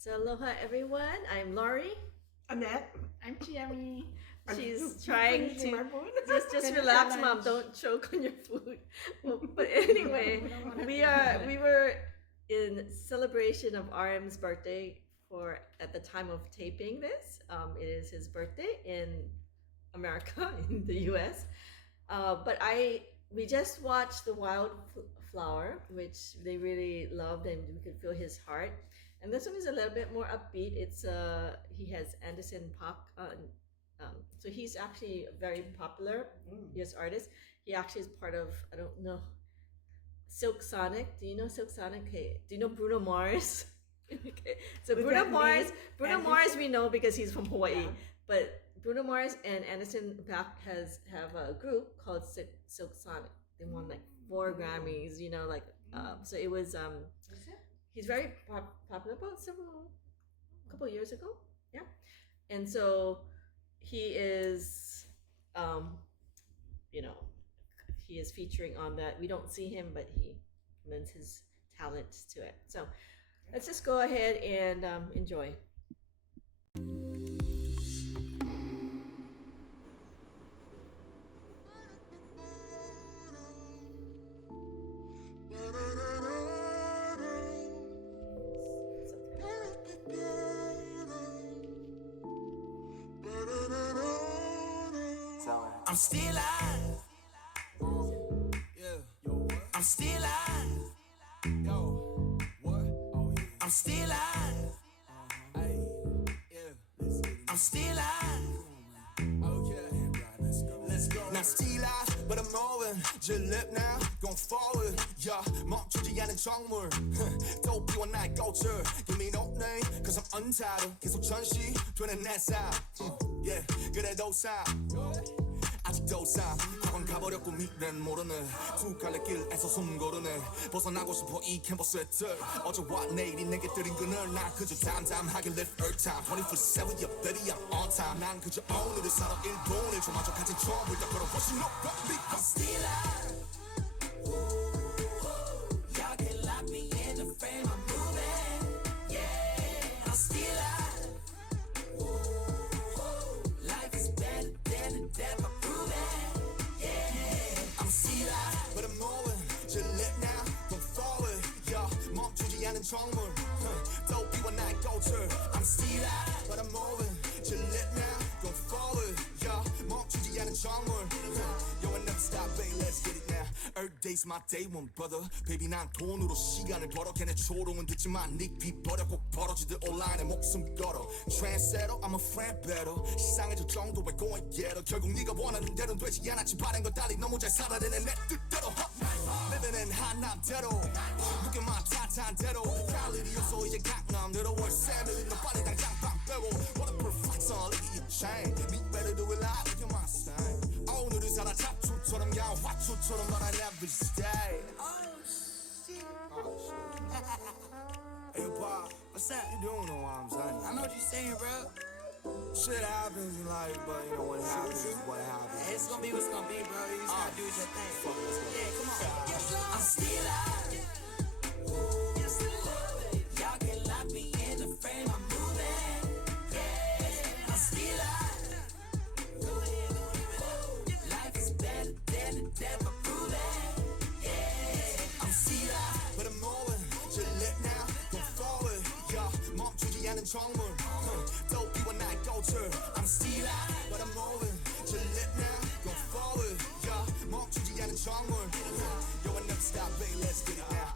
So aloha everyone, I'm Laurie. Annette. I'm Chiami. She's trying finishing to my food. just Finish relax, your mom. lunch. Don't choke on your food. Well, but anyway, We don't wanna we do are that. we were in celebration of RM's birthday for at the time of taping this. It is his birthday in America in the U.S. But we just watched the Wildflower, which they really loved, and we could feel his heart. And this one is a little bit more upbeat. It's he has Anderson Paak. So he's actually a very popular U.S. artist. He actually is part of, I don't know, Silk Sonic. Do you know Silk Sonic? Okay. Do you know Bruno Mars? Okay. So Would Bruno that Mars, mean Bruno Mars Anderson? we know because he's from Hawaii. Yeah. But Bruno Mars and Anderson Paak have a group called Silk Sonic. They won like 4 Grammys. So it was he's very popular about a couple of years ago. Yeah. And so he is you know he is featuring on that. We don't see him, but he lends his talent to it. So let's just go ahead and enjoy. I'm still alive. Yeah. I'm still alive. Yo. What? Oh yeah. I'm still alive. Hey. Yeah. I'm still alive. Okay. Let's go. Let's go. Now still alive, but I'm moving. Just live now, going forward. Yeah. 멈추지 않은 정물. 또 비워 나의 꽃을. Give me no name, cause I'm untitled. 계속 전시되는 내 삶. Yeah. 그래도 삶. 아직도 삶 과거는 가버렸고 미래는 모르네 두 갈래 길에서 숨고르네 벗어나고 싶어 이 캔버스의 틀 어제와 내일이 내게 들인 그늘 난 그저 담담하게 live every time 24/7 yeah baby I'm on time 난 그저 오늘을 살아 1분 1초마저 가진 처음을 다 걸어보신 no I'm still alive Y'all can lock me in the frame I'm moving Yeah I'm still alive Life is better than the death But I'm moving, just live now, go forward, yeah. 멈추지 않은 정물, 또 비워 나의 꽃을. I'm still alive, but I'm moving, just live now, go forward, yeah. 멈추지 않은 정물, yo, I never stop, baby, let's get it now. Every day's my day one, brother. Baby, 난 돈으로 시간을 벌어. 걔네 조롱은 듣지만 닉비 버려 꼭 벌어지들 온라인에 목숨 걸어. Trendsetter, I'm a friend better. 시상의 저 정도의 going getter. 결국 네가 원하는 대로는 되지 않았지. 바른 건 달리 너무 잘 살아내는 내 뜻대로. Living in 한남대로. 느껴만 타탄 대로. reality 없어 이제 강남대로. 월세 밀리는 빨리 당장 방 빼고. What a perfect song, look at your chain. Me better do it live, look at my style. 오늘은 살아 잡초처럼 야 화초처럼 but I never stay. Oh shit. Hey Pop, what's up? You doing know what I'm saying? I know what you're saying, bro. Shit happens in life, but you know what happens is what happens. It's gonna be what's gonna be, bro. You just gotta do your thing. Yeah, come on. I'm still alive. Y'all can lock me in the frame. I'm moving. Yeah, I'm still alive. Life is better than the death I'm proving. Yeah, I'm still alive, but I'm moving. Just live now, go forward. Yeah, 멈추지 않은 정물. 또 비워 나의 꽃을. I'm still alive, but I'm moving. Just live now, go forward. Yeah, 멈추지 않은 정물. Yo, I never stop, baby, let's get it now.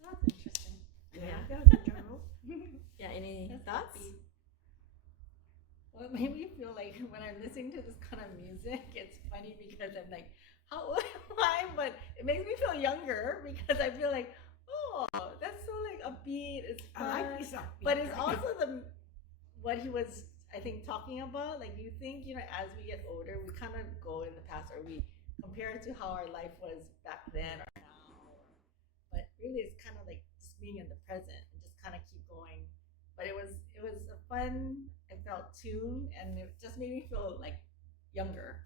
That's interesting. Yeah. That was a journal. Yeah. Any That's thoughts? upbeat. Well, it made me feel like when I'm listening to this kind of music, it's funny because I'm like, how old am I? But it makes me feel younger because I feel like, oh, that's so like upbeat. It's fun. I like this upbeat. But it's also what he was, I think, talking about. Like, you think, as we get older, we kind of go in the past or we compare it to how our life was back then or now. But really, it's kind of like just being in the present and just kind of keep going. But it was a fun. I heartfelt tune, and it just made me feel like younger.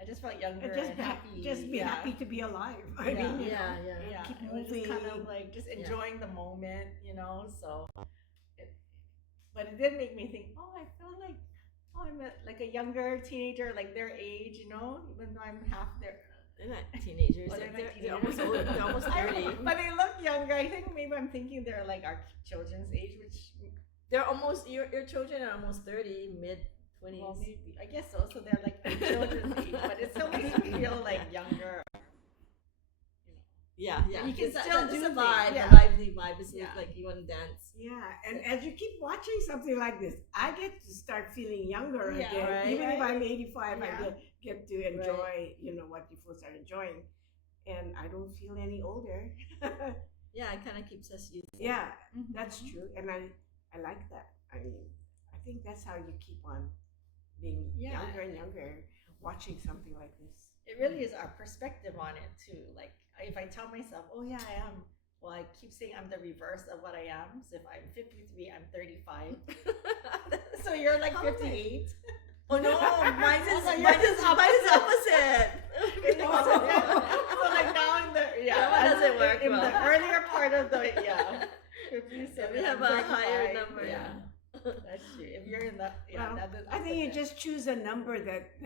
I just felt younger and happy. Just be happy to be alive. I Yeah. mean, Yeah, keep it was just kind moving. of like just enjoying the moment, So, but it did make me think. Oh, I feel like, I'm like a younger teenager, like their age, even though I'm half their. They're not teenagers. Well, They're almost old. They're almost 30. But they look younger. I think maybe I'm thinking they're like our children's age, which They're almost your children are almost 30, mid 20s. well, maybe I guess so. So they're like our children's age, but it still makes me feel like younger. Yeah. You can still do the things, vibe. yeah. The lively vibe is Yeah. like you want to dance. Yeah, and as you keep watching something like this, I get to start feeling younger Yeah, again. right, Even if right. I'm 85, Yeah. I get to enjoy, what you folks are enjoying, and I don't feel any older. Yeah, it kind of keeps us youthful. Yeah, Mhm. that's true, and I like that. I mean, I think that's how you keep on being Yeah. younger and younger, watching something like this. It really is our perspective on it too. Like if I tell myself, "Oh yeah, I am," well, I keep saying I'm the reverse of what I am. So if I'm 53, I'm 35. So you're like 58. Oh no, mine is So mine yours is is mine is opposite. So like now in the That one doesn't work in well. the earlier part of the 57. We have a higher number. Yeah, that's true. If you're in the Well, that is I think you opposite. just choose a number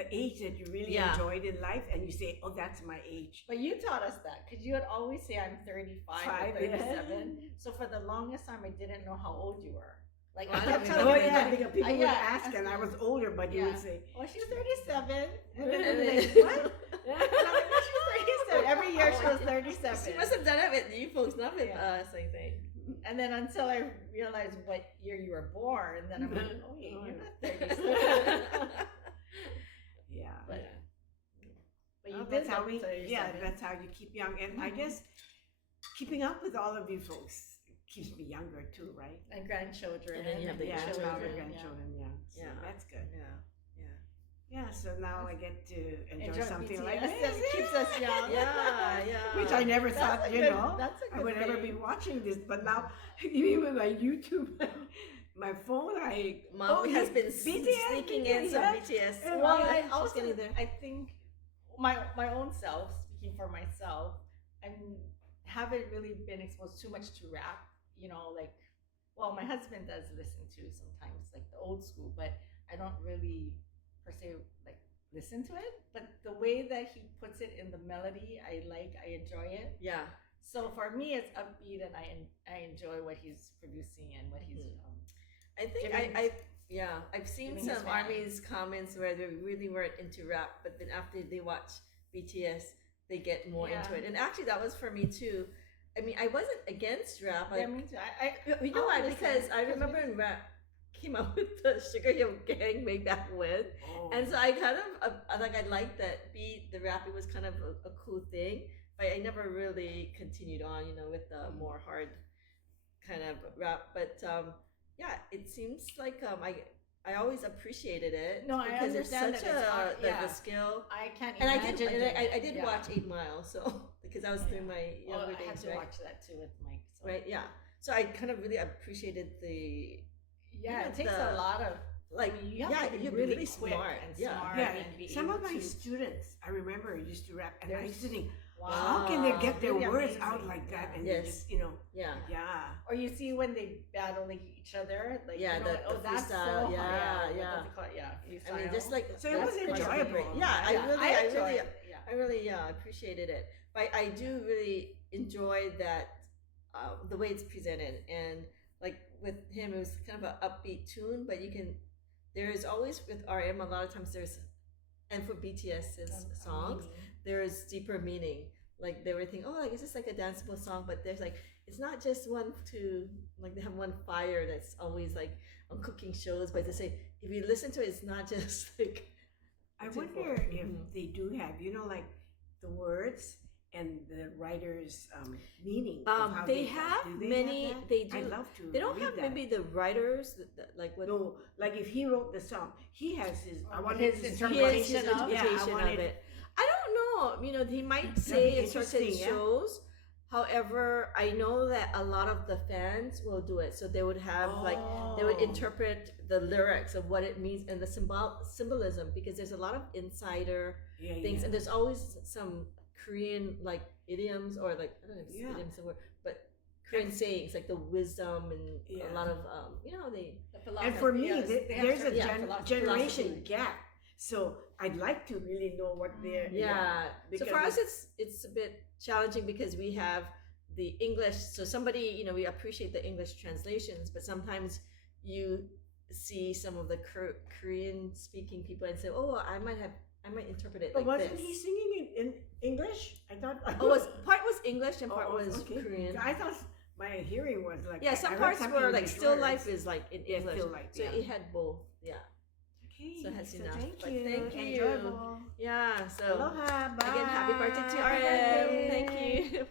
the age that you really Yeah. enjoyed in life, and you say, "Oh, that's my age." But you taught us that because you would always say I'm 35 Five, or 37. yeah. So for the longest time, I didn't know how old you were. Like Well, I I kept don't telling Oh even you, yeah, like, because people would yeah, ask, and I was older, but you Yeah. would say, "Oh, she's 37," and then And I'd be then- like, "What?" And I'm like, "No, she's 37." Every year she was 37. She must have done it with you folks, not with Yeah. us, I think. And then until I realized what year you were born, then I'm like, "Oh, wait, you're not 37." "Yeah." But you Well, did that's how look we. 37. Yeah, that's how you keep young, and I guess keeping up with all of you folks keeps me younger too, right? and grandchildren. And then you have the Yeah, grandchildren, now the yeah. grandchildren. Yeah, so Yeah. that's good. Yeah. Yeah, so now I get to enjoy Enjoy something BTS like that this. keeps us young. Yeah. Which I never That's thought, a good- that's a I good would ever be thing. watching this. But now, even with my YouTube, my phone, Mom has been BTS, sneaking in some BTS. And Well, Yeah, I she's also getting there. I think my own self, speaking for myself, I haven't really been exposed too much to rap. Well, my husband does listen to sometimes like the old school, but I don't really per se like listen to it. But the way that he puts it in the melody, I enjoy it. Yeah. So for me, it's upbeat, and I enjoy what he's producing and what he's. I think Giving- I've seen giving his some fan. armies comments where they really weren't into rap, but then after they watch BTS, they get more into Yeah. it. And actually, that was for me too. I mean, I wasn't against rap. Yeah, me too. You know I'll why? listen. Because I remember when rap came out with the Sugar Hill Gang way back when, Oh. and so I kind of I liked that beat. The rapping was kind of a cool thing, but I never really continued on, with the more hard kind of rap. But yeah, it seems like I always appreciated it. No, I because understand it's that such it's hard, the yeah. skill. I can't And imagine. doing I it, did yeah. watch 8 Mile, so because I was through my Oh, younger I had days, to right? watch that too with Mike. So. Right, yeah. So I kind of really appreciated the Yeah, know, it takes the- a lot of. like. I mean, you have yeah, to be you're really, really quick smart. and Yeah. smart. Yeah, and be some able of my to- students, I remember, used to rap, and I used to think, Wow. how can they get their Really words amazing. out like that? And Yes. you just, Yeah. yeah. Or you see when they battle like each other, like Yeah, the that's so freestyle, hard. yeah. What's it called? Yeah, I mean, freestyle. just like So it that's was part of enjoyable. it. Yeah, I enjoyed really, it, yeah. I really appreciated it. But I do really enjoy that the way it's presented, and like with him, it was kind of an upbeat tune. But there is always with RM a lot of times and for BTS's songs, there is deeper meaning. Like they were thinking, oh, like it's just like a danceable song, but there's like it's not just they have one fire that's always like on cooking shows, but to say if you listen to it, it's not just like. I Too wonder full. if Mhm. they do have, like the words and the writer's meaning. Um, of how they do have they many. Have that? They do. I'd love to. They don't read have that. maybe the writers like what. No, like if he wrote the song, he has his. I Or wanted his to see interpretation his of- Yeah, I interpretation wanted- of it. I don't know. He might That'd say be in certain interesting, yeah. shows, However, I know that a lot of the fans will do it. So they would have they would interpret the lyrics of what it means and the symbolism, because there's a lot of insider things, and there's always some Korean like idioms, or like, I don't know if it's idioms somewhere, but Korean sayings like the wisdom and a lot of they. And for me, there's a generation philosophy. gap. So I'd like to really know what they're So for us, it's a bit challenging because we have the English. So somebody, we appreciate the English translations, but sometimes you see some of the Korean speaking people and say, "Oh, I might interpret it." But like wasn't this. he singing in English? I thought. Part was English and part was Korean. I thought my hearing was like. Some parts were like Still Life is like in English. Still Life, so it had both. Yeah. Okay, So that's enough. Thank But you. thank you. Enjoyable. Yeah. So Aloha. Bye. again, happy birthday to Happy RM. birthday. Thank you.